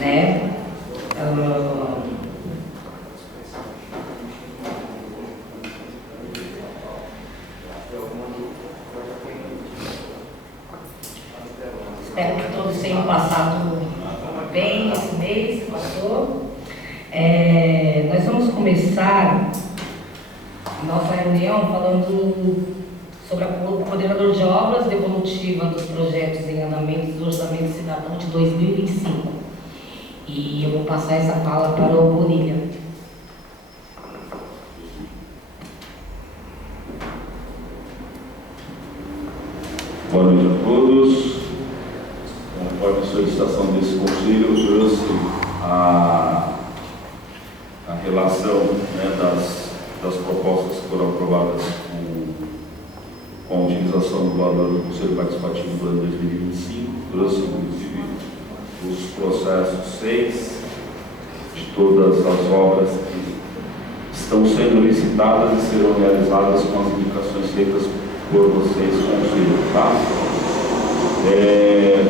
né? Espero que todos tenham passado bem esse mês que passou. Nós vamos começar a nossa reunião falando sobre o coordenador de obras devolutiva dos projetos em andamento do Orçamento Cidadão de 2025. E eu vou passar essa fala para o Bonilha. Boa noite a todos. Conforme a solicitação desse conselho, eu trouxe a relação, né, das propostas que foram aprovadas com a utilização do valor do Conselho Participativo do ano 2025. Trouxe, inclusive, os processos 6 de todas as obras que estão sendo licitadas e serão realizadas com as indicações feitas por vocês, conselho, tá?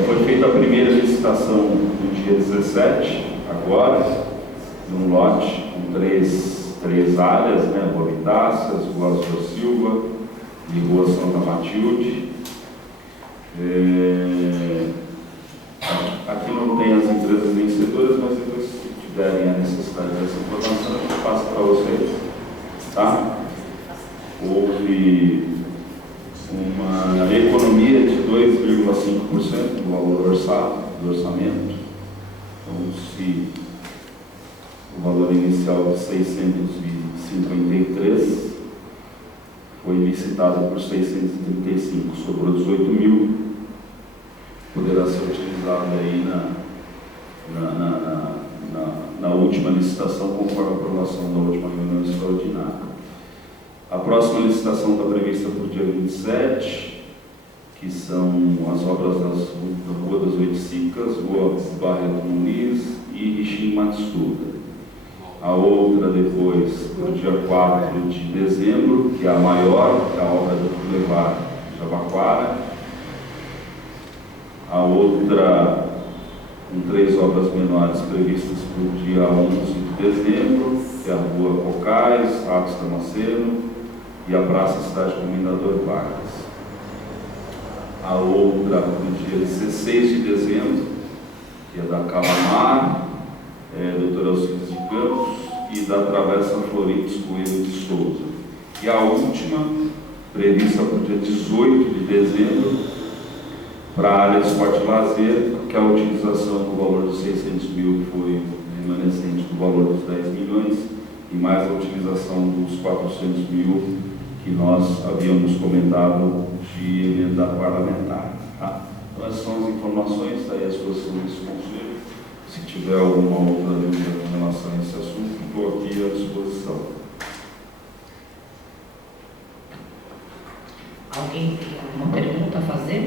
Foi feita a primeira licitação no dia 17, agora, num lote com três áreas, né? Rua Vitácias, Rua Azor Silva e Rua Santa Matilde. Aqui não tem as empresas vencedoras, mas depois, se tiverem a necessidade dessa informação, a gente passa para vocês, tá? Houve uma economia de 2,5% do valor do orçamento. Então, se o valor inicial de 653 foi licitado por 635, sobrou 18 mil, poderá ser utilizado aí na última licitação, conforme a aprovação da última reunião extraordinária. A próxima licitação está prevista para o dia 27, que são as obras da Rua das Oiticincas, Rua Barreto Muniz e Rixim Matsuda. A outra depois, no dia 4 de dezembro, que é a maior, que é a obra do Boulevard Jabaquara. A outra, com 3 obras menores previstas para o dia 11 de dezembro, que é a Rua Cocais, Atos Damasceno e a Praça Cidade Comendador Vargas. A outra, no dia 16 de dezembro, que é da Calamar, Dr. Alcides de Campos, e da Travessa Floridos Coelho de Souza. E a última, prevista para o dia 18 de dezembro, para a área de esporte e lazer, que é a utilização do valor dos 600 mil, que foi remanescente do valor dos 10 milhões, e mais a utilização dos 400 mil, que nós havíamos comentado de emenda parlamentar. Tá? Então, essas são as informações, daí a situação desse conselho. Se tiver alguma outra dúvida com relação a esse assunto, estou aqui à disposição. Alguém tem alguma pergunta a fazer?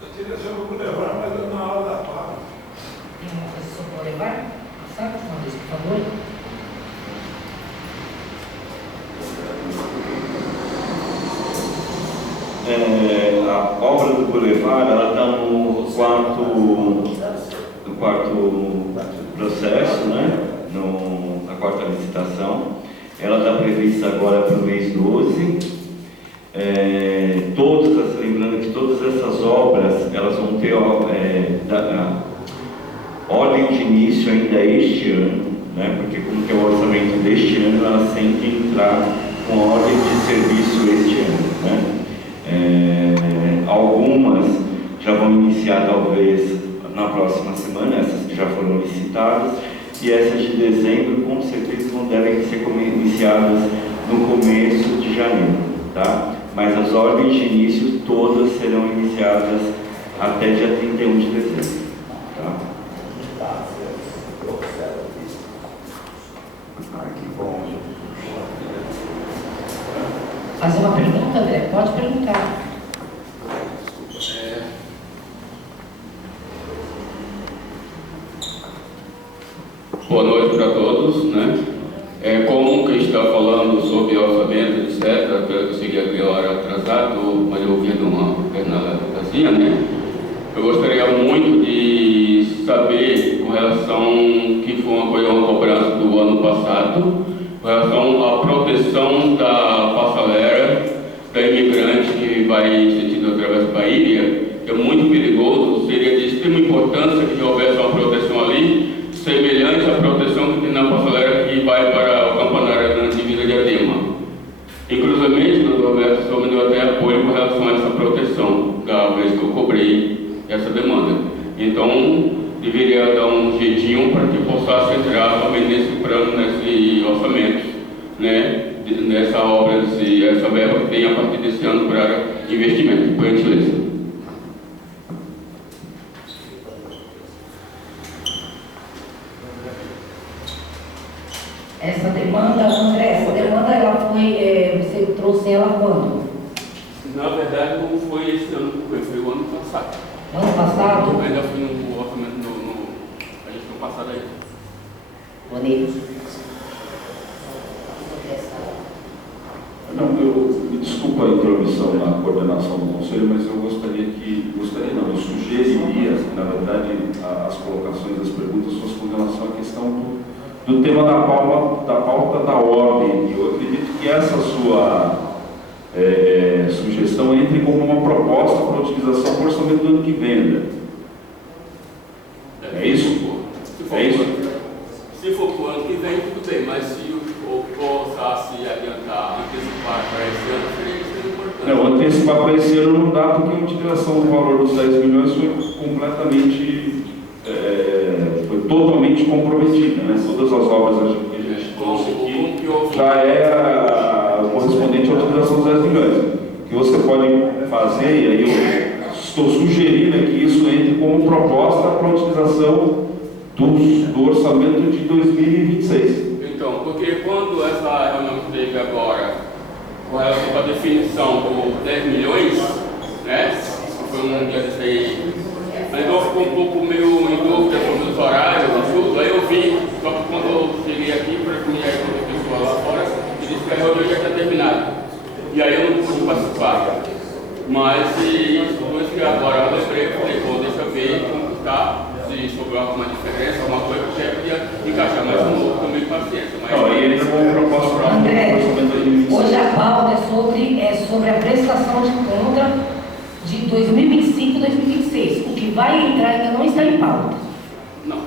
Eu queria saber o Boulevard, mas na hora da fala. Tem uma coisa sobre o Boulevard? Passar uma vez, por favor. A obra do Boulevard, ela está no quarto processo, né? Na quarta licitação. Ela está prevista agora para o mês 12. Lembrando que todas essas obras, elas vão ter ordem de início ainda este ano, né? Porque como que é o orçamento deste ano, elas têm que entrar com ordem de serviço este ano, né? Algumas já vão iniciar talvez na próxima semana, essas que já foram licitadas, e essas de dezembro com certeza não devem ser iniciadas no começo de janeiro, tá? Mas as ordens de início todas serão iniciadas até dia 31 de dezembro, tá? Que bom. Fazer uma pergunta, André? Pode perguntar. Boa noite para todos, né? Como que a gente está falando sobre orçamento, etc., eu cheguei aqui a hora atrasado, mas eu ouvindo uma pequena casinha, né? Eu gostaria muito de saber com relação, que foi uma cobrança do ano passado, com relação à proteção da passarela da imigrante que vai sentido através da Bahia, que é muito perigoso. Seria de extrema importância que houvesse uma proteção ali, semelhante à proteção que tem na passarela que vai para o campanário da divisa de Adema. Inclusive, o doutor Alberto só me deu até apoio com relação a essa proteção, da vez que eu cobrei essa demanda. Então, deveria dar um jeitinho para que possa entrar também nesse plano, nesse orçamento, né? Nessa obra, essa verba que tem a partir desse ano para investimento. Por gentileza. Essa demanda, André, ela foi, você trouxe ela quando? Na verdade, não foi esse ano que foi o ano passado. Ano passado? Eu ainda fui no orçamento a gestão passada aí. Bonito. Não, me desculpa a intromissão na coordenação do Conselho, mas eu eu sugeriria, na verdade, as colocações das perguntas fossem com relação à questão do tema da pauta da ordem. E eu acredito que essa sua sugestão entre como uma proposta para a utilização do orçamento do ano que vem, né? É isso? É isso? Se for para o ano que vem, tudo bem, mas se eu possa se adiantar, antecipar para esse ano, seria importante. Não, antecipar para esse ano não dá, porque a utilização do valor dos 10 milhões foi completamente, foi totalmente comprometida, né? Todas as obras que a gente trouxe aqui já é correspondente à utilização dos 10 milhões. O que você pode fazer, e aí eu estou sugerindo que isso entre como proposta para a utilização do orçamento de 2026. Então, porque quando essa reunião que teve agora, com relação à definição dos 10 milhões, né, foi um dia desse aí, então ficou um pouco meio em dúvida sobre os horários e tudo, aí eu vi, só que quando eu cheguei aqui para reunir a pessoa lá fora, ele disse que a reunião já tinha terminado, e aí eu não pude participar. Mas depois que agora eu lembrei, eu falei, pô, deixa eu ver como está, se sobrou alguma diferença, alguma coisa que já podia encaixar, mas não também paciência. Não, aí ele levou uma proposta para André, o hoje a pauta é sobre a prestação de conta de 2025 e 2026. O que vai entrar ainda não está em pauta. Não,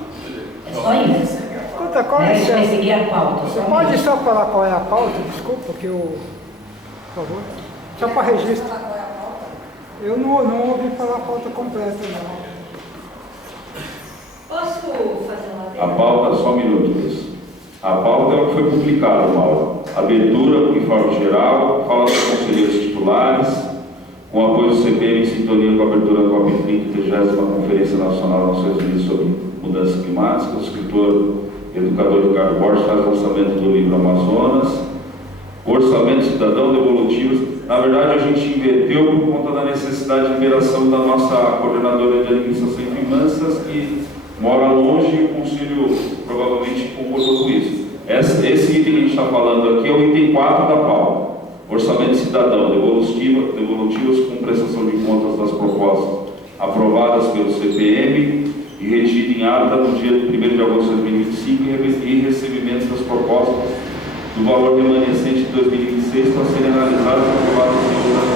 é só isso. Escuta, qual é A gente vai a... seguir a pauta. Você pode só falar qual é a pauta? Desculpa, que eu... Por favor. Só para registro. Eu não ouvi falar a pauta completa, não. Posso fazer uma pergunta? A pauta, só um minuto, Cris. A pauta é o que foi publicado, Mauro. Abertura, informe geral, fala dos conselheiros titulares, com apoio do CPM em sintonia com a abertura da COP30, 30ª Conferência Nacional das Nações Unidas sobre Mudança Climática. O escritor educador Ricardo Borges faz o lançamento do livro Amazonas. Orçamento cidadão devolutivos. Na verdade, a gente inverteu por conta da necessidade de liberação da nossa coordenadora de administração e finanças, que mora longe, e o Conselho provavelmente concordou com isso. Esse item que a gente está falando aqui é o item 4 da pauta. Orçamento cidadão, devolutivas com prestação de contas das propostas aprovadas pelo CPM e retida em ata no dia 1º de agosto de 2025 e recebimento das propostas do valor remanescente de 2026 para serem analisadas e aprovadas em outra.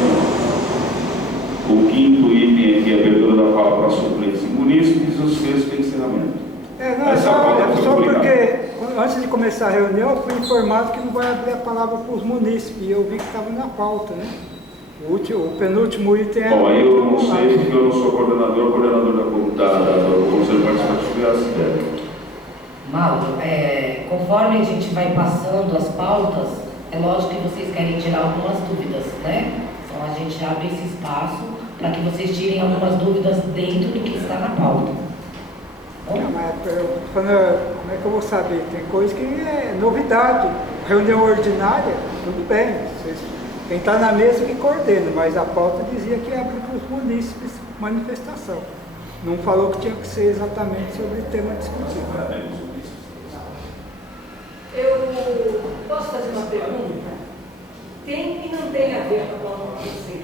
O quinto item aqui é a abertura da fala para suplentes e munícipes e os sextos de encerramento. Só porque antes de começar a reunião eu fui informado que não vai abrir a palavra para os munícipes e eu vi que estava na pauta, né? O penúltimo item é... Bom, aí eu não sei porque eu não sou coordenador do Conselho Participativo e ACDEB. Mauro, conforme a gente vai passando as pautas, é lógico que vocês querem tirar algumas dúvidas, né? Então a gente abre esse espaço para que vocês tirem algumas dúvidas dentro do que está na pauta. Não, mas como é que eu vou saber? Tem coisa que é novidade. Reunião ordinária, tudo bem. Quem está na mesa que coordena, mas a pauta dizia que ia abrir para os munícipes manifestação. Não falou que tinha que ser exatamente sobre o tema discutido. Eu posso fazer uma pergunta? Tem e não tem a ver com o que vocês.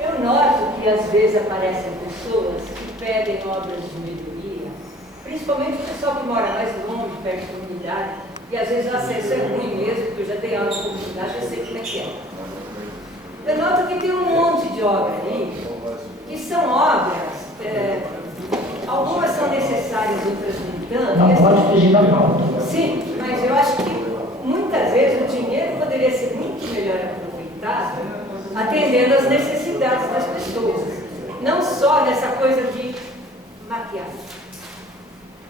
Eu noto que às vezes aparecem pessoas que pedem obras de melhoria, principalmente o pessoal que mora mais longe, perto da comunidade, e às vezes o acesso é ruim mesmo, porque eu já dei aula na comunidade, eu sei como é que é. Eu noto que tem um monte de obra ali, que são obras, algumas são necessárias, outras nem tanto. Não pode fugir da pauta. Sim, mas eu acho que muitas vezes o dinheiro poderia ser muito melhor aproveitado, atendendo às necessidades das pessoas. Não só nessa coisa de maquiagem.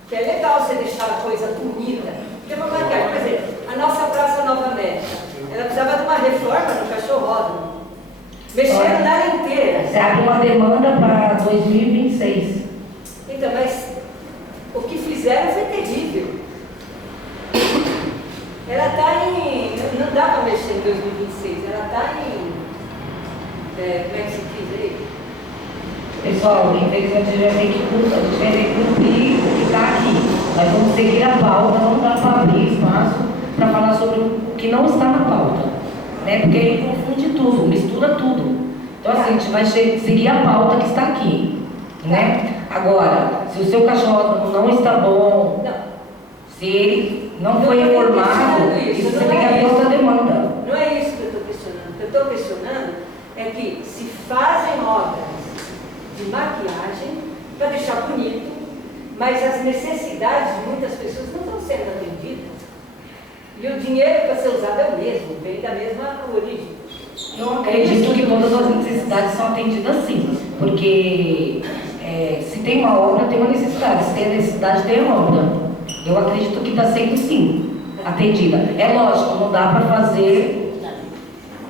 Que é legal você deixar a coisa bonita. Porque uma maquiagem, por exemplo, a nossa Praça Nova América, ela precisava de uma reforma no cachorródromo. Mexeram na área inteira. Você abre uma demanda para 2026. Então, mas o que fizeram foi terrível. Ela está em... Não dá para mexer em 2026, ela está em... como é que se diz aí? Pessoal, infelizmente a gente vai ter que cumprir o que está aqui. Nós vamos seguir a pauta, não dá para abrir espaço para falar sobre o que não está na pauta. Né? Porque aí confunde tudo, mistura tudo. Então assim, a gente vai seguir a pauta que está aqui. Né? Agora, se o seu cachorro não está bom, se ele não foi informado, isso você tem que abrir outra demanda. Não é isso que eu estou questionando. O que eu estou questionando é que se fazem obras de maquiagem para deixar bonito, mas as necessidades de muitas pessoas não estão sendo atendidas. E o dinheiro para ser usado é o mesmo, vem da mesma origem. Eu acredito que todas as necessidades são atendidas sim, porque se tem uma obra, tem uma necessidade, se tem a necessidade, tem a obra. Eu acredito que está sendo sim atendida. É lógico, não dá para fazer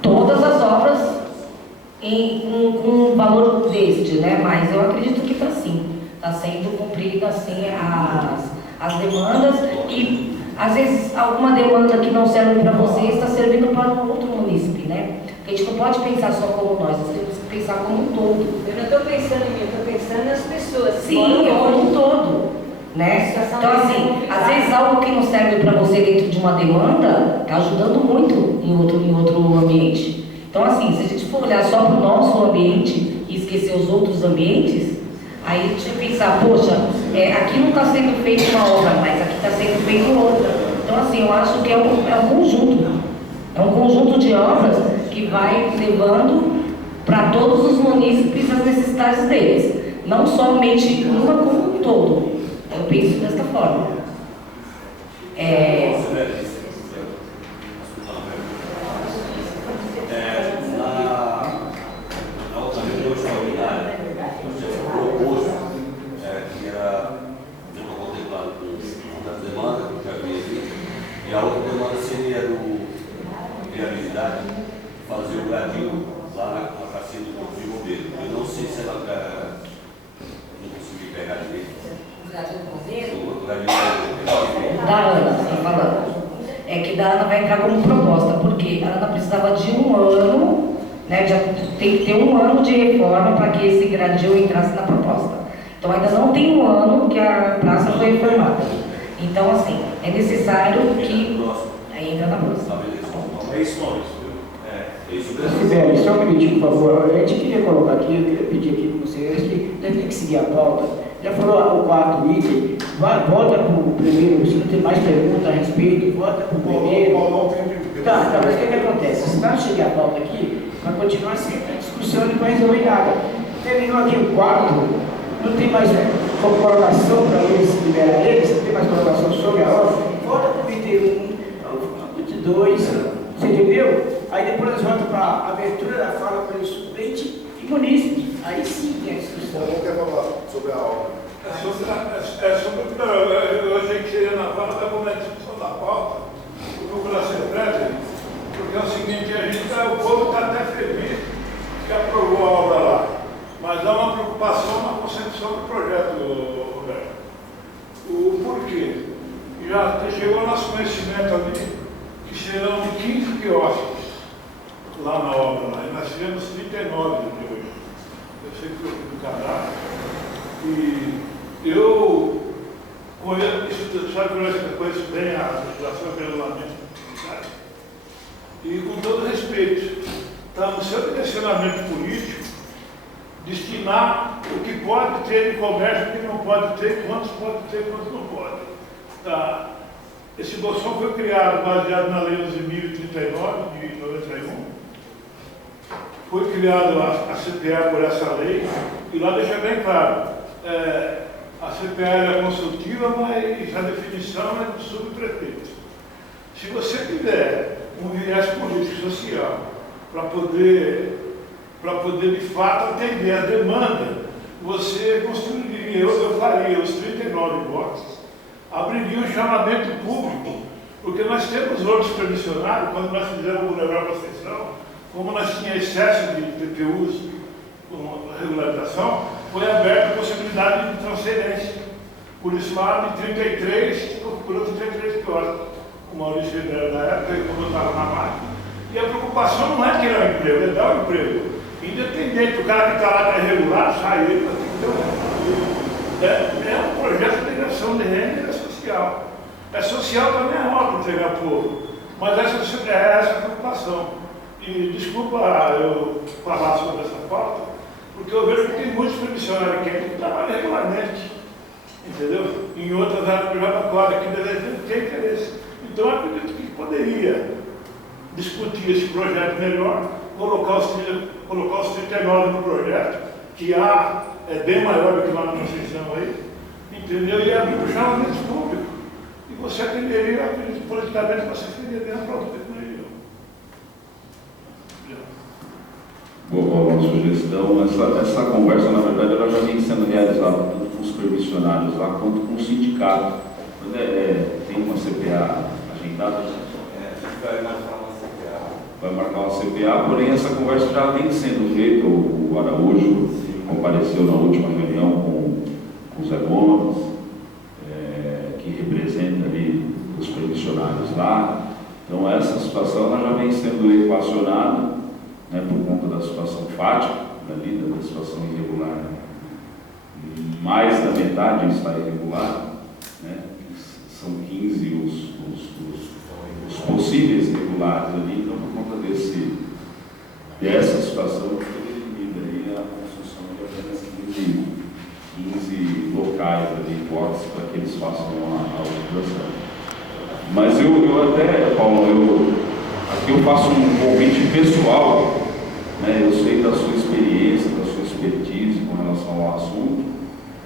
todas as obras com um valor deste, né? Mas eu acredito que está sim. Está sendo cumprida assim as demandas e às vezes alguma demanda que não serve para você está servindo para um outro munícipe, né? Porque a gente não pode pensar só como nós temos que pensar como um todo. Eu não estou pensando em mim, eu estou pensando nas pessoas. Sim, é como um todo. Né? Então assim, às vezes algo que não serve para você dentro de uma demanda está ajudando muito em outro ambiente. Então assim, se a gente for olhar só para o nosso ambiente e esquecer os outros ambientes, aí a gente vai pensar, poxa, aqui não está sendo feita uma obra, mas aqui está sendo feita outra. Então assim, eu acho que é um conjunto. É um conjunto de obras que vai levando para todos os munícipes as necessidades deles. Não somente uma como um todo. Eu penso desta forma. Na outra reunião extraordinária, você propôs que era contemplado com uma das demandas que já havia aqui, e a outra demanda seria do viabilidade fazer o gradil lá na pracinha do Corpo de Bombeiro. Eu não sei se ela não consegui pegar direito. Da Ana, você está falando. É que da Ana vai entrar como proposta, porque a Ana precisava de um ano, né? Já tem que ter um ano de reforma para que esse gradil entrasse na proposta. Então ainda não tem um ano que a praça foi reformada. Então assim, é necessário que aí entra na próxima. É isso, Maurício. É isso mesmo. Sibeli, só um minutinho, por favor. A gente queria colocar aqui, eu queria pedir aqui para vocês que tem que seguir a pauta. Já falou o quarto item, volta para o primeiro, se não tem mais perguntas a respeito, volta para o primeiro. Tá, mas o que acontece? Se nós chegar a pauta aqui, vai continuar sempre a discussão e não vai resolver nada. Terminou aqui o quarto, não tem mais colocação para eles liberar eles, não tem mais colocação sobre a obra, volta para o 21, 22, você entendeu? Aí depois nós voltamos para a abertura da fala para o suplente e munícipe. Aí sim tem a discussão. Não quer falar sobre a obra. Eu achei que seria na fala da discussão da pauta, o que você pede, porque é o seguinte, o povo está até feliz que aprovou a obra lá, mas há uma preocupação na concepção do projeto, Roberto. O porquê? Já chegou ao nosso conhecimento ali que serão 15 quiosques lá na obra, lá, e nós tivemos 39 de hoje. Eu sei que eu fui do cadastro e eu conheço bem a legislação e regulamento da cidade. E com todo respeito, está no seu direcionamento político destinar o que pode ter de comércio, o que não pode ter, quantos pode ter, quantos não pode. Tá? Esse bolsão foi criado baseado na Lei 11.039 de 91. Foi criado a CPA por essa lei, e lá deixa bem claro, a CPA é consultiva, mas a definição é do subprefeito. Se você tiver um viés político social para poder de fato atender a demanda, você construiria, eu faria os 39 blocos, abriria um chamamento público, porque nós temos outros tradicionários, quando nós fizemos o Levar para a Conceição, como nós tínhamos excesso de PPUs com regularização, foi aberta a possibilidade de transferência. Por isso lá de 33, procurou 33 piores. O Maurício era da época, quando eu estava na máquina. E a preocupação não é tirar o emprego, é dar o emprego. Independente, o cara que está lá está irregular, sai ele, tem que ter um emprego. É um projeto de integração de renda e é social. É social também, é óbvio entregar povo. Mas essa é essa a preocupação. E desculpa eu falar sobre essa pauta, porque eu vejo que tem muitos profissionais aqui que trabalham regularmente, entendeu? Em outras áreas privadas que não tem interesse. Então eu acredito que poderia discutir esse projeto melhor, colocar os 39 no projeto, que é bem maior do que lá na Conceição aí, entendeu? E abrir o chamamento público. E você atenderia, acredito, politicamente, você seria bem a própria. Boa sugestão. Essa conversa, na verdade, ela já vem sendo realizada tanto com os permissionários lá quanto com o sindicato. Tem uma CPA agendada? Vai marcar uma CPA, porém essa conversa já vem sendo feita. O Araújo compareceu na última reunião com o Zé Gomes, que representa ali os permissionários lá. Então essa situação ela já vem sendo equacionada, né, por conta da situação fática, da situação irregular. Mais da metade está irregular, né? São 15 os possíveis irregulares ali, então por conta dessa situação foi definida aí a construção de apenas 15 locais ali, hipóteses, para que eles façam a utilização. Mas eu até, Paulo, aqui eu faço um convite pessoal, né? Eu sei da sua experiência, da sua expertise com relação ao assunto.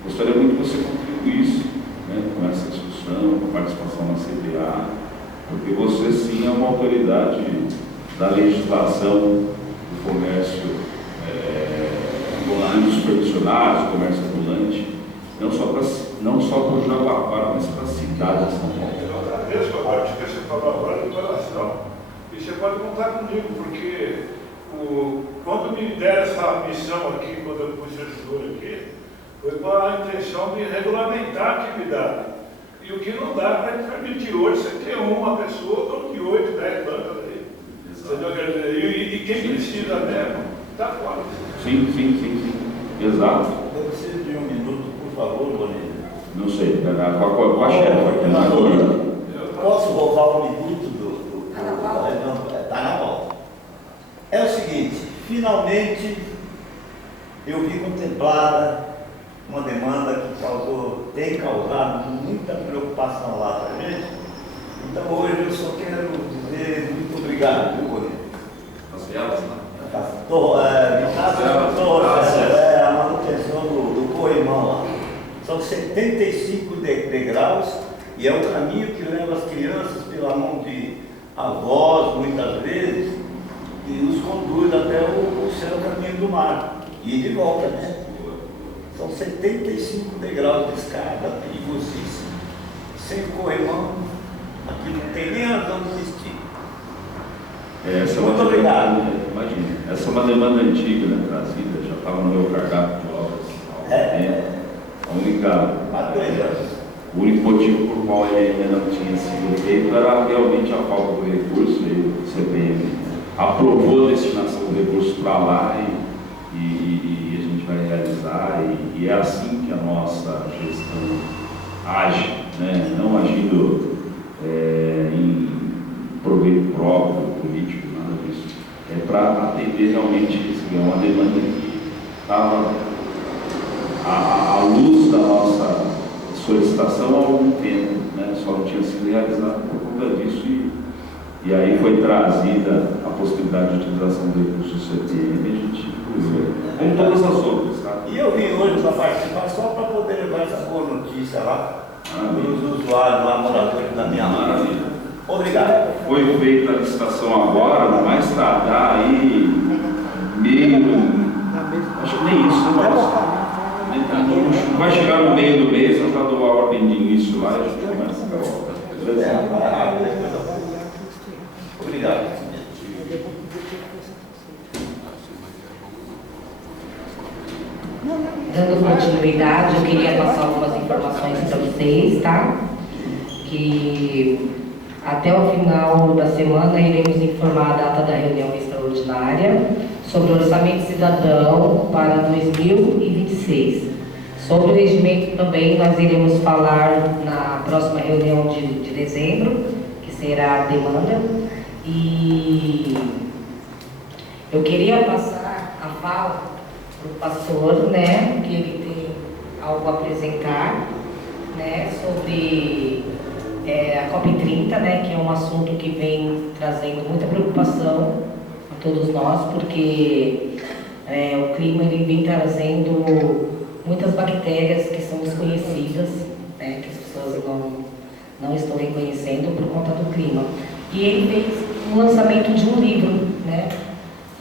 Gostaria muito que você contribuísse, né, com essa discussão, com a participação na CPA, porque você sim é uma autoridade da legislação do comércio ambulante, dos supervisionários, do comércio ambulante, não só para o Jaguapara, mas para a cidade de São Paulo. Eu agradeço a parte que você falou agora de coração, e você pode contar comigo, porque quando me deram essa missão aqui, quando eu fui servidor aqui, foi com a intenção de regulamentar a atividade. E o que não dá para permitir hoje você ter uma pessoa de 8, 10 bancas aí. Entendeu? E quem precisa mesmo, está fora. Sim. Exato. Eu preciso de um minuto, por favor, Bonito. Não sei, com a chefe. Posso roubar um minuto do está na pauta. É o seguinte, finalmente eu vi contemplada uma demanda que tem causado muita preocupação lá para a gente. Então hoje eu só quero dizer muito obrigado, viu, Bonito? As vielas, né? A manutenção do corrimão lá. São 75 degraus e é o caminho que leva as crianças pela mão de avós, muitas vezes, e os conduz até o céu caminho do mar. E de volta, né? São 75 degraus de escada perigosíssima. Sem corrimão, aqui não tem nem razão de existir. Muito obrigado. Imagina, essa é uma demanda antiga, né, trazida, já estava no meu cardápio de obras. O único motivo por qual ele ainda não tinha sido feito era realmente a falta do recurso, e o CPM aprovou a destinação do recurso para lá e a gente vai realizar, e é assim que a nossa gestão age, né? Não agindo em proveito próprio, político, nada disso. É para atender realmente isso, é uma demanda que estava à luz da nossa solicitação há algum tempo, né? Só não tinha sido realizado por conta disso e aí foi trazida a possibilidade de utilização do recurso do CPM e a gente incluiu, como todas as outras, tá? E eu vim hoje para participar só para poder levar essa boa notícia lá para os usuários, lá, moradores da minha maravilha. Obrigado. Foi feita a licitação agora, no mais tardar aí, acho que nem isso, não vai chegar no meio do mês, eu já dou a ordem de início lá e a gente começa a obra. Obrigado. Dando continuidade, eu queria passar algumas informações para vocês, tá? Que até o final da semana iremos informar a data da reunião extraordinária sobre o orçamento cidadão para 2026. Sobre o regimento também nós iremos falar na próxima reunião de dezembro, que será a demanda. E eu queria passar a fala para o pastor, né, que ele tem algo a apresentar, né, sobre a COP30, né, que é um assunto que vem trazendo muita preocupação a todos nós, porque o clima ele vem trazendo muitas bactérias que são desconhecidas, né, que as pessoas não estão reconhecendo por conta do clima. E ele fez o lançamento de um livro, né,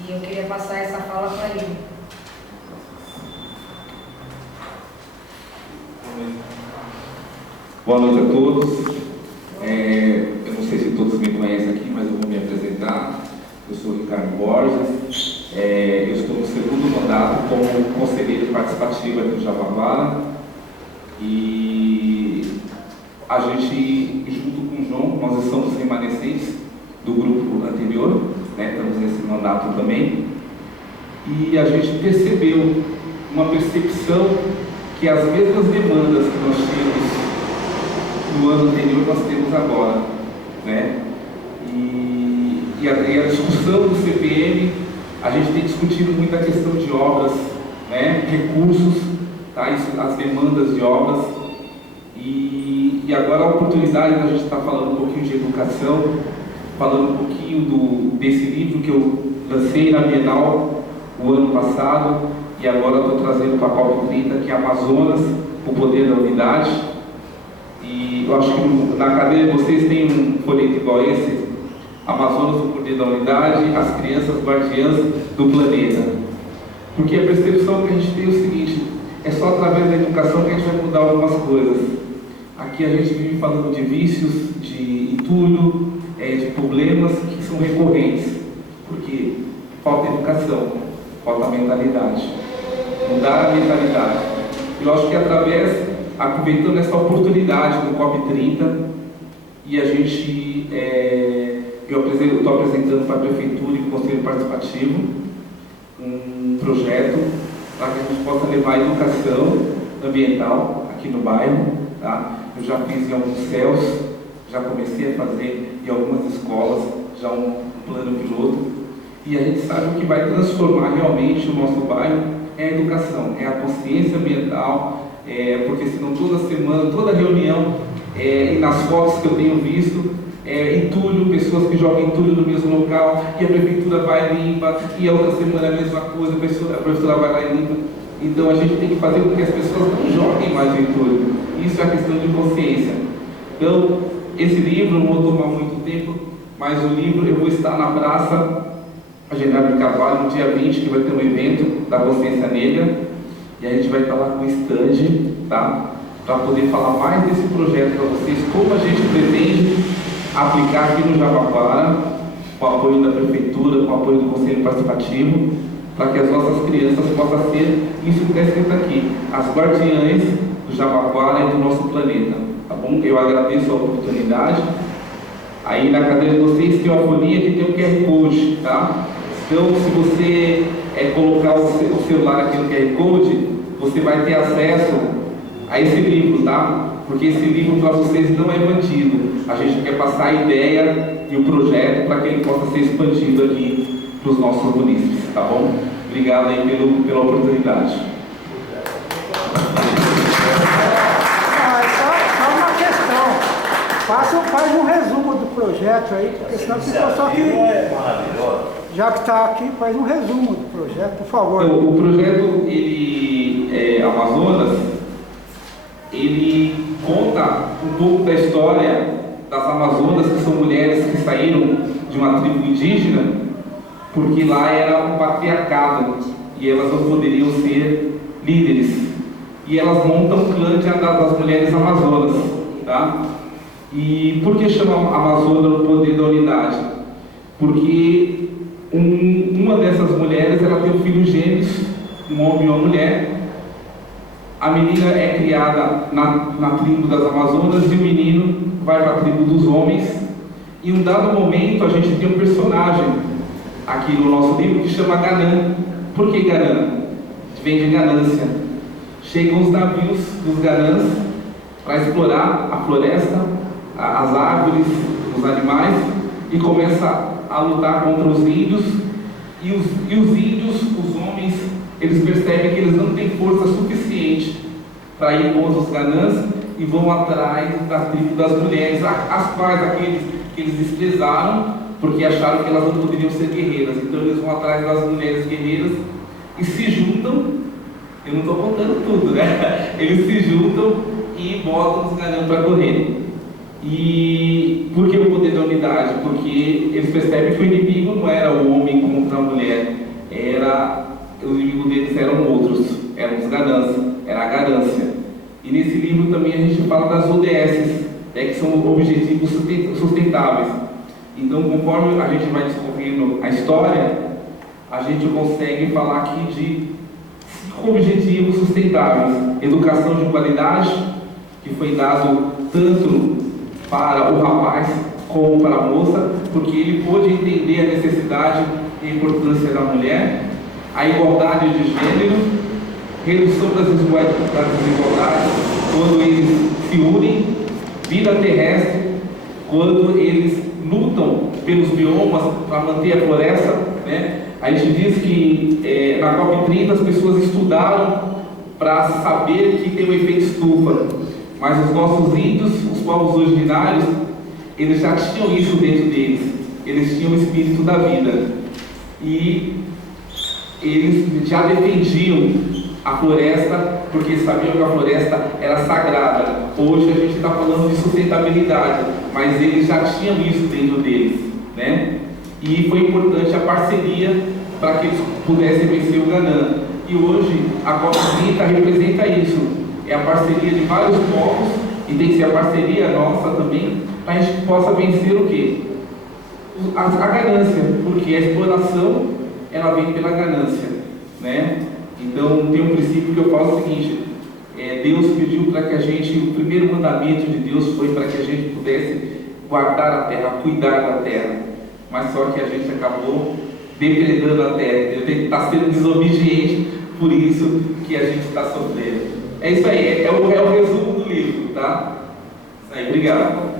e eu queria passar essa fala para ele. Boa noite a todos. Eu não sei se todos me conhecem aqui, mas eu vou me apresentar. Eu sou Ricardo Borges. Eu estou no segundo mandato como conselheiro participativo aqui no Jabaquara. E a gente, junto com o João, nós somos remanescentes do grupo anterior, né? Estamos nesse mandato também. E a gente percebeu uma percepção que as mesmas demandas que nós tínhamos no ano anterior, nós temos agora, né? E a discussão do CPM, a gente tem discutido muito a questão de obras, né? Recursos, tá? As demandas de obras. E agora a oportunidade da gente estar falando um pouquinho de educação, falando um pouquinho desse livro que eu lancei na Bienal o ano passado, e agora estou trazendo para a COP30, que é Amazonas, o poder da unidade. E eu acho que na cadeira de vocês tem um folheto igual esse, Amazonas, o poder da unidade, as crianças guardiãs do planeta. Porque a percepção que a gente tem é o seguinte, é só através da educação que a gente vai mudar algumas coisas. Aqui a gente vive falando de vícios, de entulho, de problemas que são recorrentes. Porque falta educação, falta mentalidade. Mudar a mentalidade. Eu acho que aproveitando essa oportunidade do COP30, e a gente, eu estou apresentando para a Prefeitura e o Conselho Participativo um projeto para que a gente possa levar a educação ambiental aqui no bairro, tá? Eu já fiz em alguns CELs, já comecei a fazer em algumas escolas, já um plano piloto, e a gente sabe o que vai transformar realmente o nosso bairro é a educação, é a consciência ambiental, porque senão toda semana, toda reunião, e nas fotos que eu tenho visto, entulho, pessoas que jogam entulho no mesmo local, e a prefeitura vai e limpa, e a outra semana a mesma coisa, a professora vai lá e limpa. Então a gente tem que fazer com que as pessoas não joguem mais entulho. Isso é a questão de consciência. Então, esse livro, não vou tomar muito tempo, mas o livro, eu vou estar na Praça General de Carvalho, no dia 20, que vai ter um evento da Consciência Negra, e a gente vai estar lá com o stand, tá? Para poder falar mais desse projeto para vocês, como a gente pretende aplicar aqui no Jabaquara, com o apoio da Prefeitura, com o apoio do Conselho Participativo, para que as nossas crianças possam ser, isso que está escrito aqui, as guardiãs do Jabaquara e do nosso planeta, tá bom? Eu agradeço a oportunidade. Aí na cadeira de vocês tem uma folhinha que tem o QR Code, tá? Então, se você colocar o celular aqui no QR Code, você vai ter acesso a esse livro, tá? Porque esse livro para vocês não é bandido. A gente quer passar a ideia e o projeto para que ele possa ser expandido aqui para os nossos munícipes, tá bom? Obrigado aí pela oportunidade. Só uma questão. Faz um resumo do projeto aí, porque senão ficou só aqui. É maravilhoso. Já que está aqui, faz um resumo do projeto, por favor. Então, o projeto Amazonas, ele conta um pouco da história das Amazonas, que são mulheres que saíram de uma tribo indígena, porque lá era um patriarcado e elas não poderiam ser líderes. E elas montam o clã das mulheres amazonas, tá? E por que chama Amazônia o poder da unidade? Porque uma dessas mulheres, ela tem um filho gêmeos, um homem e uma mulher. A menina é criada na tribo das Amazonas e o menino vai para a tribo dos homens. E em um dado momento a gente tem um personagem aqui no nosso livro que chama Ganã. Por que Ganã? Vem de ganância. Chegam os navios dos Ganãs para explorar a floresta, as árvores, os animais, e começa a lutar contra os índios. E os índios, os homens, eles percebem que eles não têm força suficiente para ir contra os Ganãs e vão atrás da tribo das mulheres, as quais aqueles que eles desprezaram porque acharam que elas não poderiam ser guerreiras. Então eles vão atrás das mulheres guerreiras e se juntam. Eu não estou contando tudo, né? Eles se juntam e botam os Ganãs para correr. E por que o poder da unidade? Porque eles percebem que o inimigo não era o homem contra a mulher, o inimigo deles eram outros, eram os Ganãs, era a ganância. E nesse livro também a gente fala das ODS, que são objetivos sustentáveis. Então, conforme a gente vai descobrindo a história, a gente consegue falar aqui de 5 objetivos sustentáveis: educação de qualidade, que foi dado tanto para o rapaz como para a moça, porque ele pôde entender a necessidade e a importância da mulher. A igualdade de gênero, redução das desigualdades quando eles se unem, vida terrestre, quando eles lutam pelos biomas para manter a floresta, né? A gente diz que na COP30 as pessoas estudaram para saber que tem o efeito estufa, mas os nossos índios, os povos originários, eles já tinham isso dentro deles, eles tinham o espírito da vida e eles já defendiam a floresta porque sabiam que a floresta era sagrada. Hoje a gente está falando de sustentabilidade, mas eles já tinham isso dentro deles, né? E foi importante a parceria para que eles pudessem vencer o Ganã. E hoje a COP30 representa isso, é a parceria de vários povos e tem que ser a parceria nossa também para a gente possa vencer o quê? A ganância, porque a exploração ela vem pela ganância, né? Então tem um princípio que eu falo o seguinte: Deus pediu para que a gente, o primeiro mandamento de Deus foi para que a gente pudesse guardar a terra, cuidar da terra, mas só que a gente acabou depredando a terra, está sendo desobediente, por isso que a gente está sofrendo. É isso aí, é o resumo do livro, tá? Isso aí, obrigado.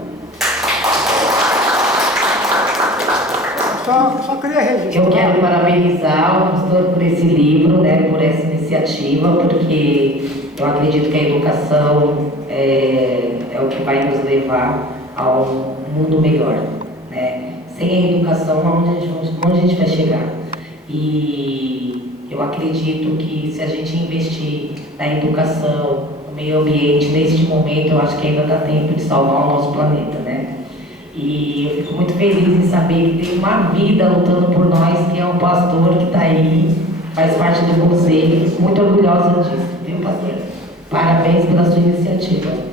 Só queria registrar. Eu quero parabenizar o pastor por esse livro, né, por essa iniciativa, porque eu acredito que a educação é o que vai nos levar a um mundo melhor, né? Sem a educação, onde a gente vai chegar? E eu acredito que se a gente investir na educação, no meio ambiente, neste momento, eu acho que ainda dá tempo de salvar o nosso planeta, né? E eu fico muito feliz em saber que tem uma vida lutando por nós, que é um pastor que está aí, faz parte do conselho, muito orgulhosa disso, viu, pastor? Parabéns pela sua iniciativa.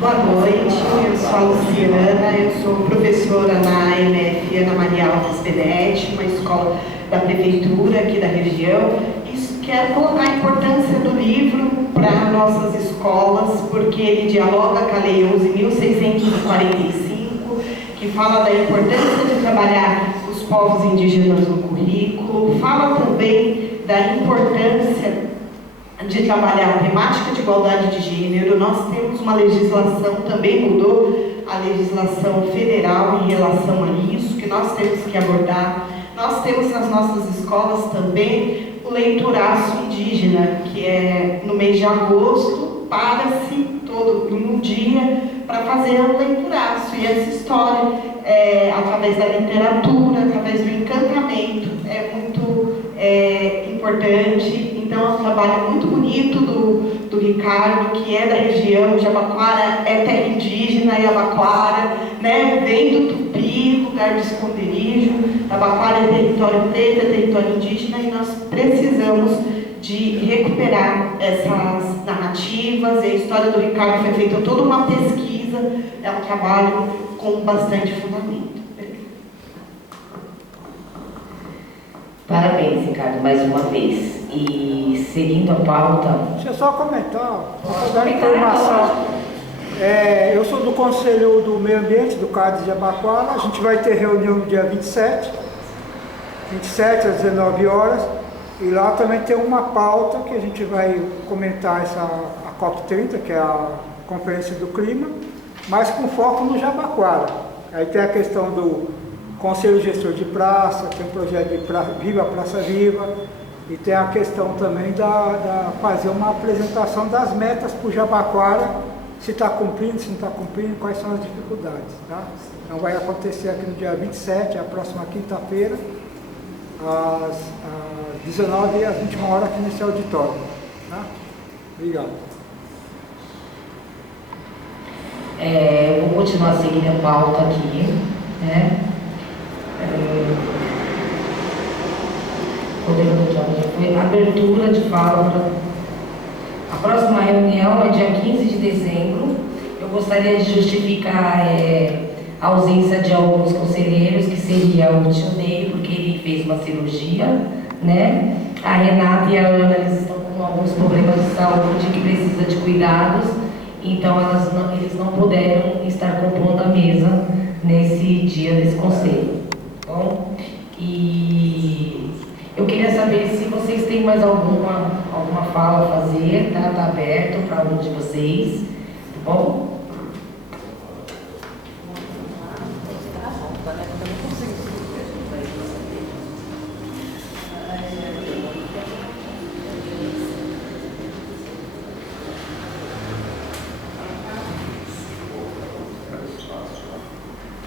Boa noite, eu sou a Luciana, eu sou professora na MF Ana Maria Alves Benetti, uma escola da prefeitura aqui da região. E quero colocar a importância do livro para nossas escolas, porque ele dialoga com a Lei 11.645, que fala da importância de trabalhar os povos indígenas no currículo, fala também da importância de trabalhar a temática de igualdade de gênero. Nós temos uma legislação, também mudou a legislação federal em relação a isso, que nós temos que abordar. Nós temos nas nossas escolas também o leituraço indígena, que é no mês de agosto, para-se todo um dia para fazer o leituraço. E essa história, através da literatura, através do encantamento, é muito importante. Então, é um trabalho muito bonito do Ricardo, que é da região. Jabaquara é terra indígena, Jabaquara, né, vem do Tupi, lugar de esconderijo. Jabaquara é território preto, é território indígena, e nós precisamos de recuperar essas narrativas. E a história do Ricardo foi feita toda uma pesquisa, é um trabalho com bastante fundamento. Parabéns, Ricardo, mais uma vez. E seguindo a pauta... Deixa eu só comentar, só dar informação. Eu sou do Conselho do Meio Ambiente, do CAD de Jabaquara. A gente vai ter reunião no dia 27 às 19 horas. E lá também tem uma pauta que a gente vai comentar a COP30, que é a Conferência do Clima, mas com foco no Jabaquara. Aí tem a questão do Conselho Gestor de Praça, tem o projeto de Viva Praça Viva, e tem a questão também da fazer uma apresentação das metas para o Jabaquara, se está cumprindo, se não está cumprindo, quais são as dificuldades. Tá? Então vai acontecer aqui no dia 27, a próxima quinta-feira, às 19 e às 21 horas aqui nesse auditório. Tá? Obrigado. Eu vou continuar seguindo a pauta aqui, né? Foi abertura de fala. A próxima reunião é dia 15 de dezembro. Eu gostaria de justificar a ausência de alguns conselheiros, que seria o tio Ney, porque ele fez uma cirurgia, né? A Renata e a Ana, eles estão com alguns problemas de saúde que precisa de cuidados, então eles não puderam estar compondo a mesa nesse dia desse conselho. Bom, e eu queria saber se vocês têm mais alguma fala a fazer, tá? Tá aberto para algum de vocês, tá bom?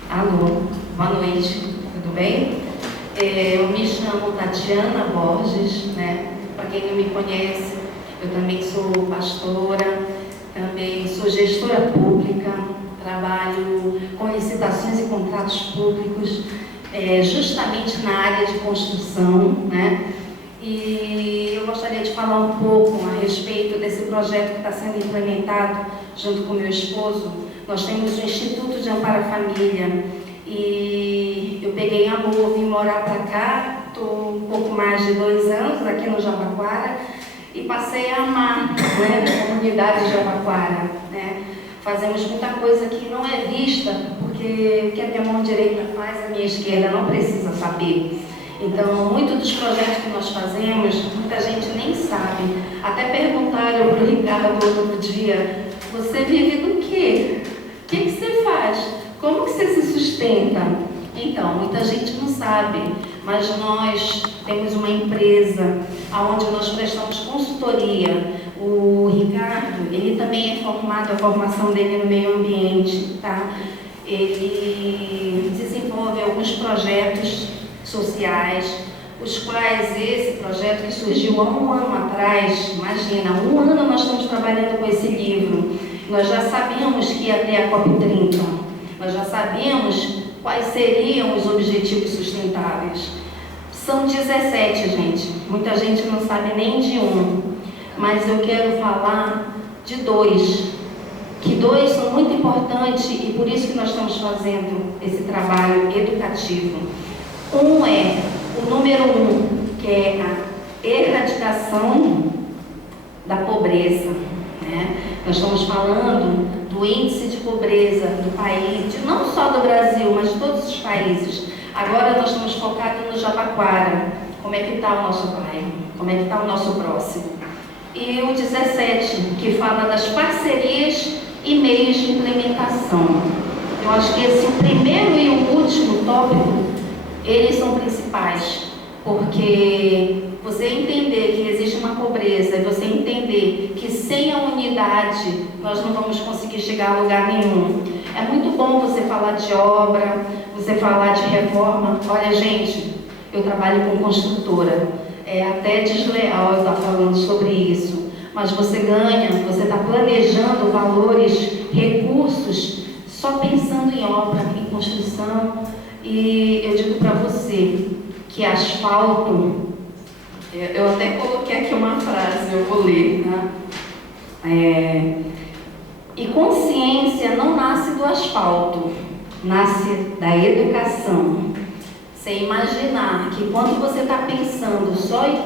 Alô, boa noite, tudo bem? Eu me chamo Tatiana Borges, né? Para quem não me conhece, eu também sou pastora, também sou gestora pública, trabalho com licitações e contratos públicos, justamente na área de construção, né? E eu gostaria de falar um pouco a respeito desse projeto que está sendo implementado junto com meu esposo. Nós temos o Instituto de Amparo à Família e eu peguei amor, vim morar para cá, estou um pouco mais de 2 anos aqui no Jabaquara e passei a amar, né, a comunidade de Jabaquara, né? Fazemos muita coisa que não é vista, porque o que a minha mão direita faz, a minha esquerda não precisa saber. Então, muitos dos projetos que nós fazemos, muita gente nem sabe. Até perguntaram para o Ricardo outro dia, você vive do quê? O que você faz? Como que você se sustenta? Então, muita gente não sabe, mas nós temos uma empresa onde nós prestamos consultoria. O Ricardo, ele também é formado, a formação dele no meio ambiente, tá? Ele desenvolve alguns projetos sociais, os quais esse projeto que surgiu há 1 ano atrás, imagina, 1 ano nós estamos trabalhando com esse livro, nós já sabíamos que ia ter a COP30, nós já sabíamos quais seriam os objetivos sustentáveis. São 17, gente, muita gente não sabe nem de um, mas eu quero falar de 2, que 2 são muito importantes e por isso que nós estamos fazendo esse trabalho educativo. Um é o número 1, que é a erradicação da pobreza, né? Nós estamos falando do índice de pobreza do país, não só do Brasil, mas de todos os países. Agora nós estamos focados no Jabaquara, como é que está o nosso bairro, como é que está o nosso próximo. E o 17, que fala das parcerias e meios de implementação. Eu acho que esse primeiro e o último tópico, eles são principais, porque você entender que existe uma pobreza, você entender que sem a unidade nós não vamos conseguir chegar a lugar nenhum. É muito bom você falar de obra, você falar de reforma. Olha, gente, eu trabalho com construtora, é até desleal eu estar falando sobre isso, mas você ganha, você está planejando valores, recursos, só pensando em obra, em construção. E eu digo para você que asfalto, eu até coloquei aqui uma frase, eu vou ler, tá? E consciência não nasce do asfalto, nasce da educação. Você imaginar que quando você está pensando só em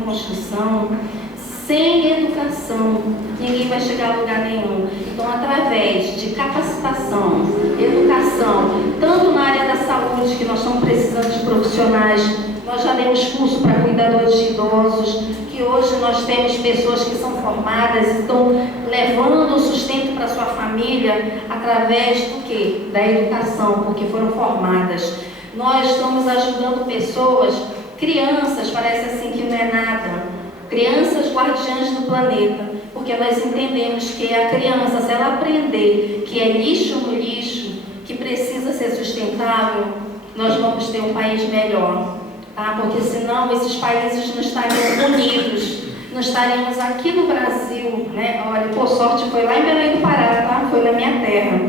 construção, sem educação, ninguém vai chegar a lugar nenhum. Então, através de capacitação, educação, tanto na área da saúde, que nós estamos precisando de profissionais, nós já demos curso para cuidadores de idosos, que hoje nós temos pessoas que são formadas e estão levando o sustento para sua família através do quê? Da educação, porque foram formadas. Nós estamos ajudando pessoas, crianças, parece assim que não é nada, crianças guardiãs do planeta, porque nós entendemos que a criança, se ela aprender que é lixo no lixo, que precisa ser sustentável, nós vamos ter um país melhor, tá? Porque senão esses países não estariam unidos, não estaríamos aqui no Brasil, né? Olha, por sorte foi lá em Belém do Pará, tá? Foi na minha terra,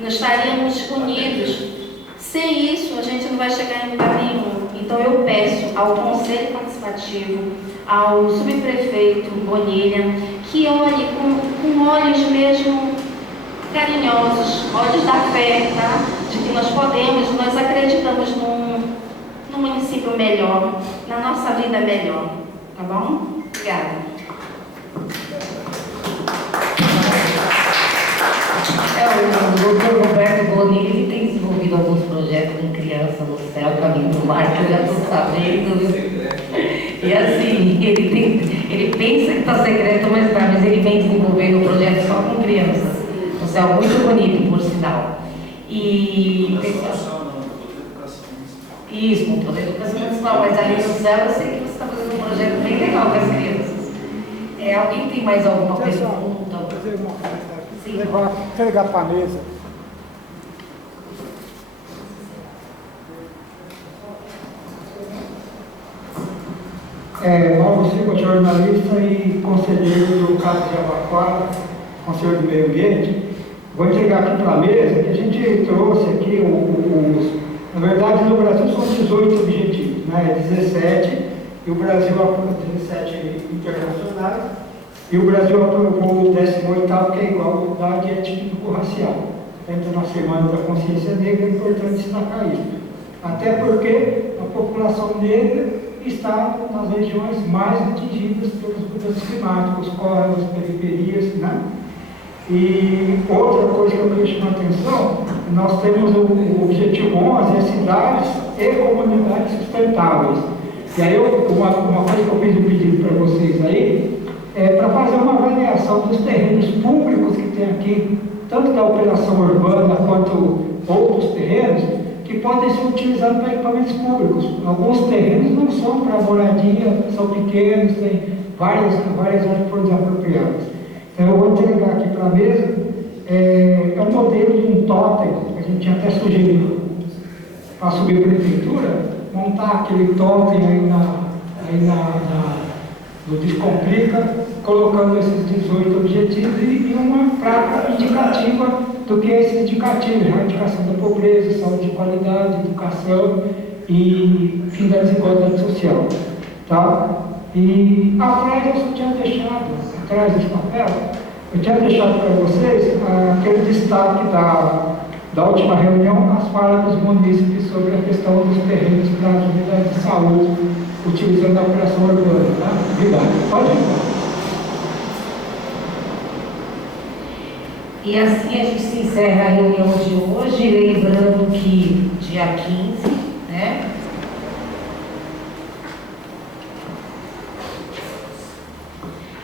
não estaríamos unidos. Sem isso, a gente não vai chegar em lugar nenhum. Então, eu peço ao Conselho Participativo, ao subprefeito Bonilha, que olhe com olhos mesmo carinhosos, olhos da fé, tá? De que nós podemos, nós acreditamos num município melhor, na nossa vida melhor. Tá bom? Obrigada. O doutor Roberto Bonilha tem desenvolvido alguns projetos com criança no céu, caminho do mar, que eu já estou sabendo. E assim, ele pensa que está secreto, mas ele vem desenvolvendo um projeto só com crianças. No céu muito bonito, por sinal. E isso, com toda a educação municipal, mas ali no céu eu sei que você está fazendo um projeto bem legal com as crianças. Alguém tem mais alguma pergunta? Vou fazer uma coisa. Sim. Entregar para a mesa. Paulo Silva, jornalista e conselheiro do Caso de Jabaquara, Conselho do Meio Ambiente. Vou entregar aqui para a mesa que a gente trouxe aqui na verdade no Brasil são 18 objetivos, né? 17, e o Brasil aprovou 17 internacionais. E o Brasil aprovou o 18º, que é igualdade étnico-racial. Dentro da Semana da Consciência Negra, é importante destacar isso. Até porque a população negra está nas regiões mais atingidas pelas mudanças climáticas, córregos, periferias, né? E outra coisa que eu queria chamar a atenção, nós temos o objetivo 11, é cidades e comunidades sustentáveis. E aí, uma coisa que eu fiz um pedido para vocês aí, para fazer uma avaliação dos terrenos públicos que tem aqui, tanto da operação urbana quanto outros terrenos, que podem ser utilizados para equipamentos públicos. Alguns terrenos não são para moradia, são pequenos, tem várias áreas por desapropriadas. Então eu vou entregar aqui para a mesa, é um modelo de um totem, que a gente tinha até sugerido para a subprefeitura, montar aquele totem aí no Descomplica, colocando esses 18 objetivos e uma placa indicativa do que é esse indicativo, a erradicação da pobreza, saúde de qualidade, educação e fim da desigualdade social. Tá? E atrás eu só tinha deixado, atrás desse papel, eu tinha deixado para vocês aquele destaque da última reunião, as falas dos munícipes sobre a questão dos terrenos para as unidades de saúde, utilizando a operação urbana. Tá? Obrigado. Pode ir. E assim a gente se encerra a reunião de hoje, lembrando que dia 15 né?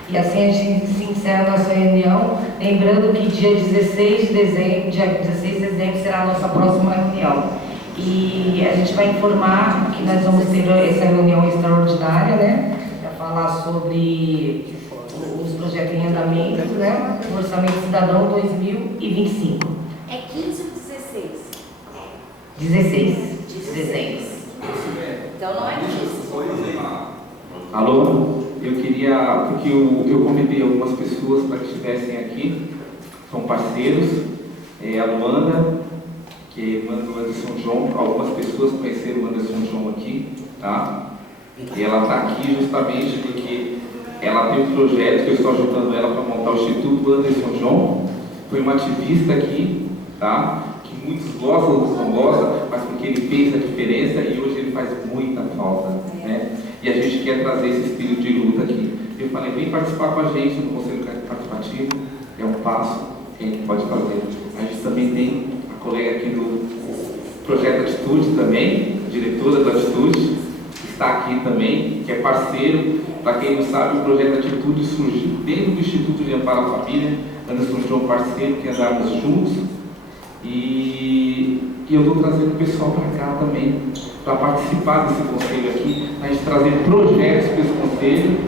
E assim a gente se encerra a nossa reunião, lembrando que dia 16 de dezembro será a nossa próxima reunião. E a gente vai informar que nós vamos ter essa reunião extraordinária, né? Para falar sobre os projetos em andamento, né? O Orçamento Cidadão 2025. É 15 ou 16? 16 de dezembro. Então não é 15. Alô? Eu queria, porque eu convidei algumas pessoas para que estivessem aqui, são parceiros, a Luanda, que é irmã do Anderson João, algumas pessoas conheceram o Anderson João aqui, tá? E ela está aqui justamente porque ela tem um projeto que eu estou ajudando ela para montar o Instituto Anderson João. Foi uma ativista aqui, tá? Que muitos gostam, outros não gostam, mas porque ele fez a diferença e hoje ele faz muita falta, né? E a gente quer trazer esse espírito de luta aqui. Eu falei, vem participar com a gente no Conselho Participativo, é um passo que a gente pode fazer. A gente também tem a colega aqui do Projeto Atitude também, diretora do Atitude, que está aqui também, que é parceiro. Para quem não sabe, o Projeto Atitude surgiu dentro do Instituto de Amparo à Família, Anderson João parceiro, que andarmos juntos. E eu estou trazendo o pessoal para cá também, para participar desse conselho aqui, para a gente trazer projetos para esse conselho,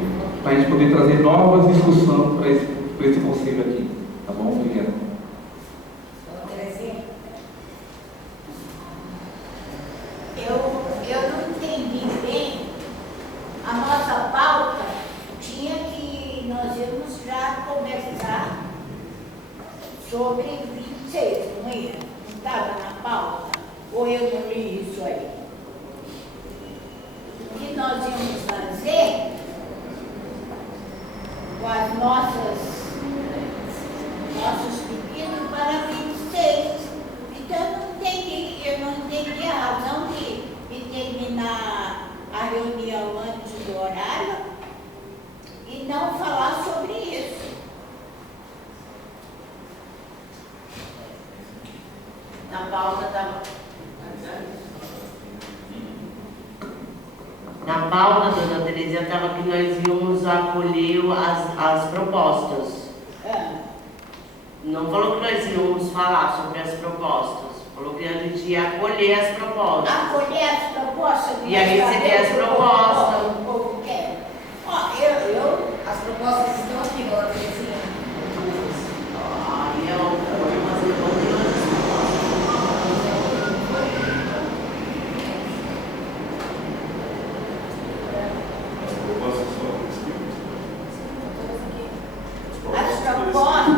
para a gente poder trazer novas discussões para esse conselho aqui. Tá bom? Obrigado. Eu não entendi bem. A nossa pauta tinha que nós íamos já começar sobre 26, não ia? Não estava na pauta? Ou eu não li isso aí? O que nós íamos fazer com as nossos pedidos para 26. Então eu não entendi a razão de terminar a reunião antes do horário e não falar sobre isso. Na pauta estava. Na pauta, dona Terezinha, estava que nós íamos acolher as propostas. Não falou que nós íamos falar sobre as propostas. Falou que a gente ia acolher as propostas. Acolher as propostas? Ia receber as propostas. O povo quer. As propostas estão aqui, dona Terezinha.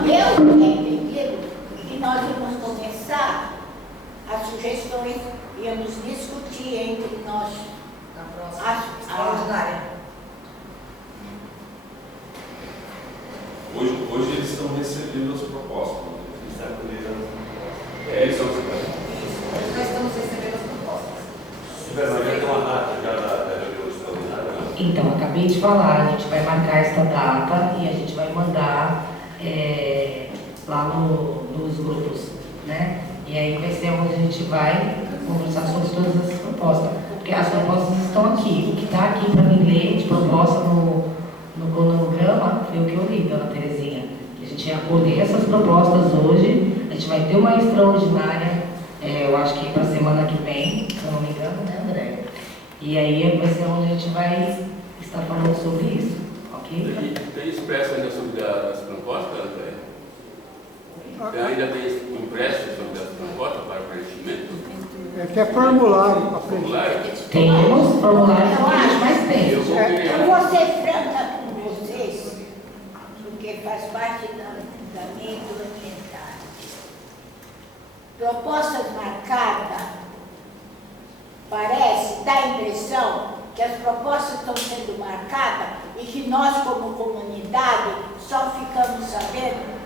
Eu tinha entendido que nós íamos começar as sugestões, íamos discutir entre nós. Na próxima extraordinária. Hoje eles estão recebendo as propostas. Hoje nós estamos recebendo as propostas. Já tem uma data já da reunião extraordinária? Então, acabei de falar, a gente vai marcar esta data e a gente vai mandar lá nos grupos, né? E aí vai ser onde a gente vai conversar sobre todas essas propostas. Porque as propostas estão aqui. O que está aqui para mim ler de proposta no cronograma foi o que eu li, dona Terezinha. A gente ia acolher essas propostas hoje, a gente vai ter uma extraordinária, eu acho que para a semana que vem, se eu não me engano, né, André? E aí vai ser onde a gente vai estar falando sobre isso, ok? Tem expresso ainda sobre as propostas, André? Ainda tem impresso sobre as propostas para preenchimento? Que é formulário. Temos formulário que a gente mais tem. Eu vou ser franca com vocês, porque faz parte da minha implementar. Propostas marcadas, parece, dá a impressão que as propostas estão sendo marcadas e que nós, como comunidade, só ficamos sabendo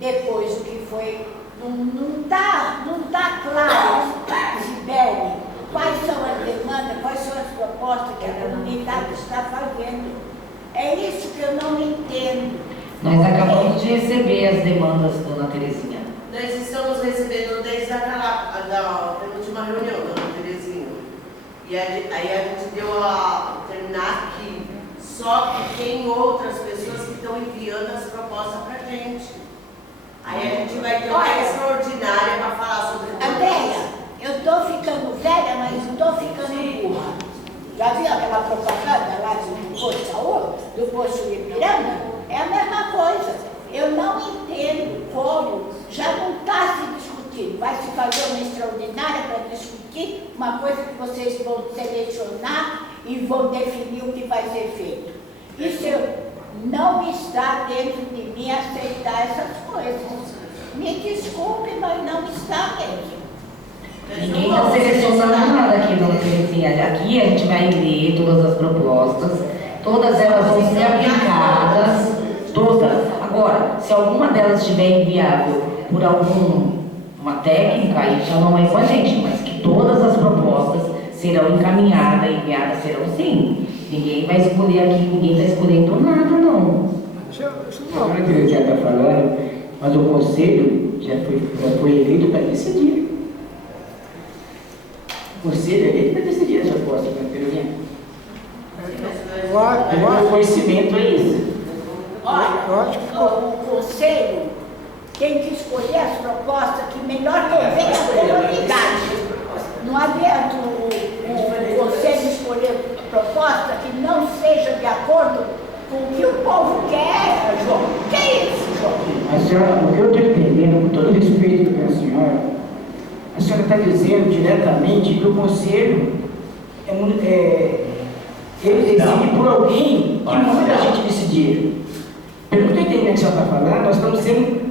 depois do que foi. Não está claro, Sibeli, quais são as demandas, quais são as propostas que a comunidade está fazendo. É isso que eu não entendo. Nós acabamos de receber as demandas, dona Terezinha. Nós estamos recebendo desde a penúltima reunião, dona E aí a gente deu a terminar aqui. Só que tem outras pessoas que estão enviando as propostas para a gente. Aí a gente vai ter uma extraordinária para falar sobre o Andréia, eu estou ficando velha, mas não estou ficando burra. Já viu aquela propaganda lá do posto de saúde, do posto de Ipiranga? É a mesma coisa. Eu não entendo como já não está se discutindo. Vai se fazer uma extraordinária para discutir uma coisa que vocês vão selecionar e vão definir o que vai ser feito. Isso não está dentro de mim aceitar essas coisas. Me desculpe, mas não está mesmo. Ninguém está selecionando nada aqui, dona Terezinha. Aqui a gente vai ler todas as propostas, todas elas vão ser aplicadas, todas. Agora, se alguma delas estiver inviável por alguma técnica, aí já não é com a gente, mas que todas as propostas serão encaminhadas, enviadas serão sim. Ninguém vai escolher aqui, ninguém está escolhendo nada, não. Agora que ele já está falando, mas o conselho já foi eleito para decidir. O conselho é eleito para decidir essa proposta, né, Terezinha? O conhecimento é isso. Olha, o conselho tem que escolher as propostas que melhor convém à comunidade. Não adianta o conselho escolher proposta que não seja de acordo com o que o povo quer, João. O que é isso, João? A senhora, o que eu estou entendendo, com todo respeito pela senhora, a senhora está dizendo diretamente que o conselho ele decide por alguém que não manda a gente decidir. Pelo que eu estou entendendo que a senhora está falando, nós estamos sendo...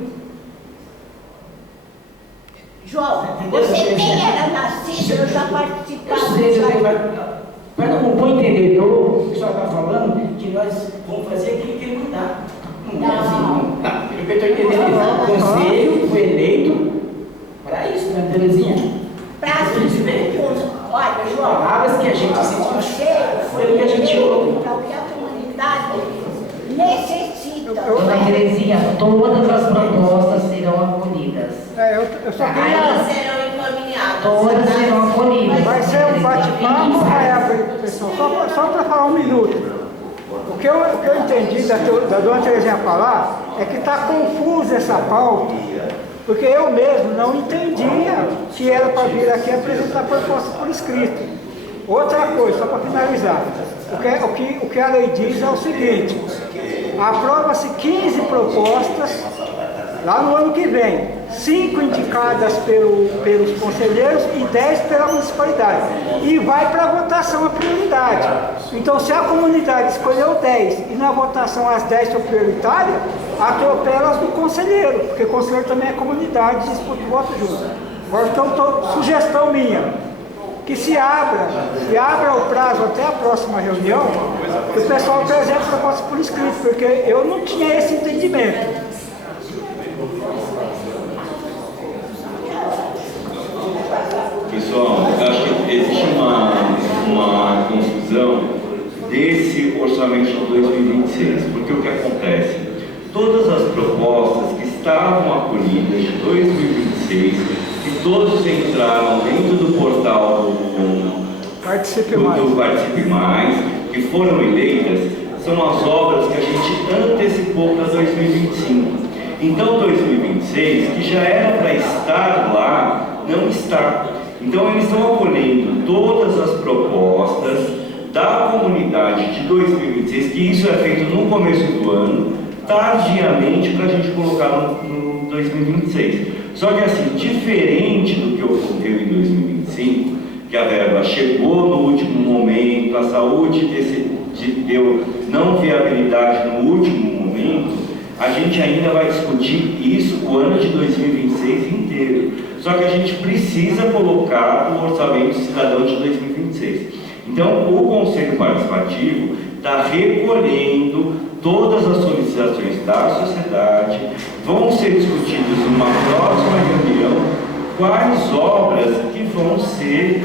João, você nem era nascido, eu já participava. Para um bom entendedor, o senhor está falando que nós vamos fazer aquilo que ele mandar. Não é assim, não. Pelo que eu estou entendendo, o conselho foi eleito para isso, né, Terezinha? Para isso, olha, João, palavras que a gente sentiu, foi o que a gente ouve. Para o que a comunidade necessita. Dona Terezinha, todas as propostas serão acolhidas. Eu só queria... Elas serão encaminhadas. Todas serão acolhidas. Vai ser um bate-papo, vai abrir, pessoal. Só para falar um minuto. O que eu entendi da dona Terezinha falar é que está confusa essa pauta, porque eu mesmo não entendia que era para vir aqui apresentar a proposta por escrito. Outra coisa, só para finalizar, o que a lei diz é o seguinte: aprova-se 15 propostas lá no ano que vem, 5 indicadas pelos conselheiros e 10 pela municipalidade. E vai para a votação a prioridade. Então, se a comunidade escolheu 10 e na votação as 10 são prioritárias, atropela as do conselheiro, porque o conselheiro também é comunidade e disputa o voto junto. Agora, então, sugestão minha, que se abra o prazo até a próxima reunião, que o pessoal apresente a proposta por escrito, porque eu não tinha esse entendimento. Pessoal, eu acho que existe uma confusão desse orçamento de 2026, porque o que acontece? Todas as propostas que estavam acolhidas de 2026, que todos entraram dentro do portal do Participe Mais, que foram eleitas, são as obras que a gente antecipou para 2025. Então 2026, que já era para estar lá, não está. Então eles estão acolhendo todas as propostas da comunidade de 2026, que isso é feito no começo do ano, tardiamente para a gente colocar no 2026. Só que assim, diferente do que ocorreu em 2025, que a verba chegou no último momento, a saúde deu não viabilidade no último momento, a gente ainda vai discutir isso o ano de 2026 inteiro. Só que a gente precisa colocar o orçamento cidadão de 2026. Então, o Conselho Participativo está recolhendo todas as solicitações da sociedade, vão ser discutidos numa próxima reunião quais obras que vão ser,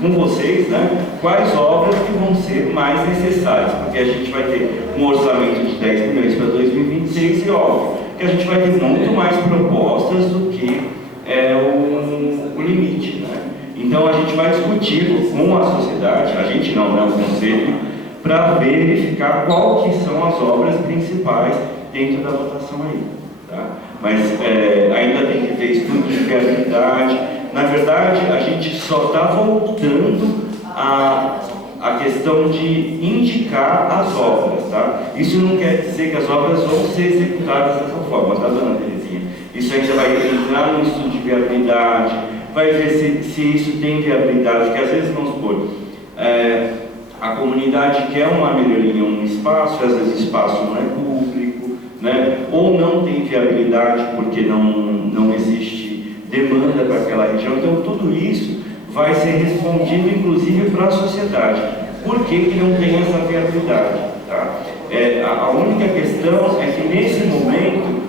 com vocês, né? Quais obras que vão ser mais necessárias, porque a gente vai ter um orçamento de 10 milhões para 2026 e óbvio que a gente vai ter muito mais propostas do que o limite, né? Então a gente vai discutir com a sociedade, a gente não, né, o Conselho, para verificar qual que são as obras principais dentro da votação aí. Tá? Mas ainda tem que ter estudo de viabilidade. Na verdade, a gente só está voltando a questão de indicar as obras. Tá? Isso não quer dizer que as obras vão ser executadas dessa forma, tá, dona Terezinha? Isso ainda vai entrar no estudo de viabilidade, vai ver se isso tem viabilidade, porque às vezes, vamos supor, a comunidade quer uma melhoria em um espaço, às vezes o espaço não é público, né? Ou não tem viabilidade porque não existe demanda para aquela região. Então tudo isso vai ser respondido inclusive para a sociedade. Por que não tem essa viabilidade? Tá? A única questão é que nesse momento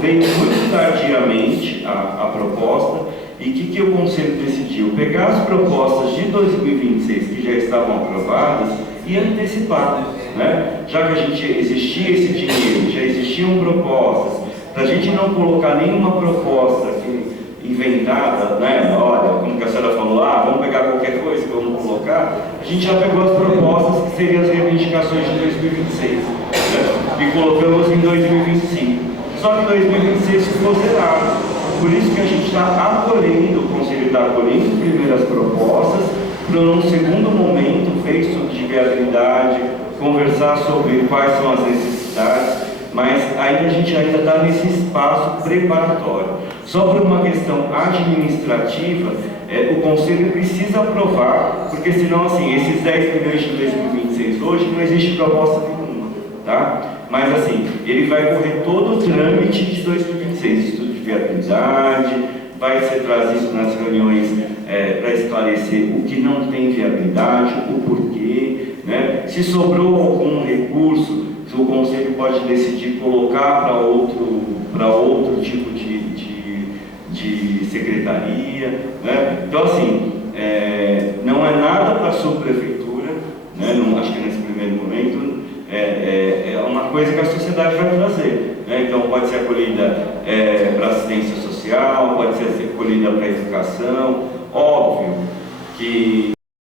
veio muito tardiamente a proposta. E o que o Conselho decidiu? Pegar as propostas de 2026 que já estavam aprovadas e antecipar, né? Já que existia esse dinheiro, já existiam propostas, para a gente não colocar nenhuma proposta inventada, né? Olha, como a senhora falou, vamos pegar qualquer coisa que vamos colocar, a gente já pegou as propostas que seriam as reivindicações de 2026, né? E colocamos em 2025. Só que 2026 ficou zerado. Por isso que a gente está acolhendo, o Conselho está acolhendo primeiras propostas, para num segundo momento, ver estudo de viabilidade, conversar sobre quais são as necessidades, mas a gente ainda está nesse espaço preparatório. Só por uma questão administrativa, o Conselho precisa aprovar, porque senão, assim, esses 10 milhões de 2026 hoje não existe proposta nenhuma, tá? Mas, assim, ele vai correr todo o trâmite de 2026, estudo de viabilidade, vai ser trazido nas reuniões para esclarecer o que não tem viabilidade, o porquê, né? Se sobrou algum recurso, o Conselho pode decidir colocar para outro tipo de secretaria, né? Então, assim, não é nada para a subprefeitura, né? Não, acho que nesse primeiro momento é uma coisa que a sociedade vai trazer, né? Então, pode ser acolhida para assistência social, pode ser acolhida para educação. Óbvio que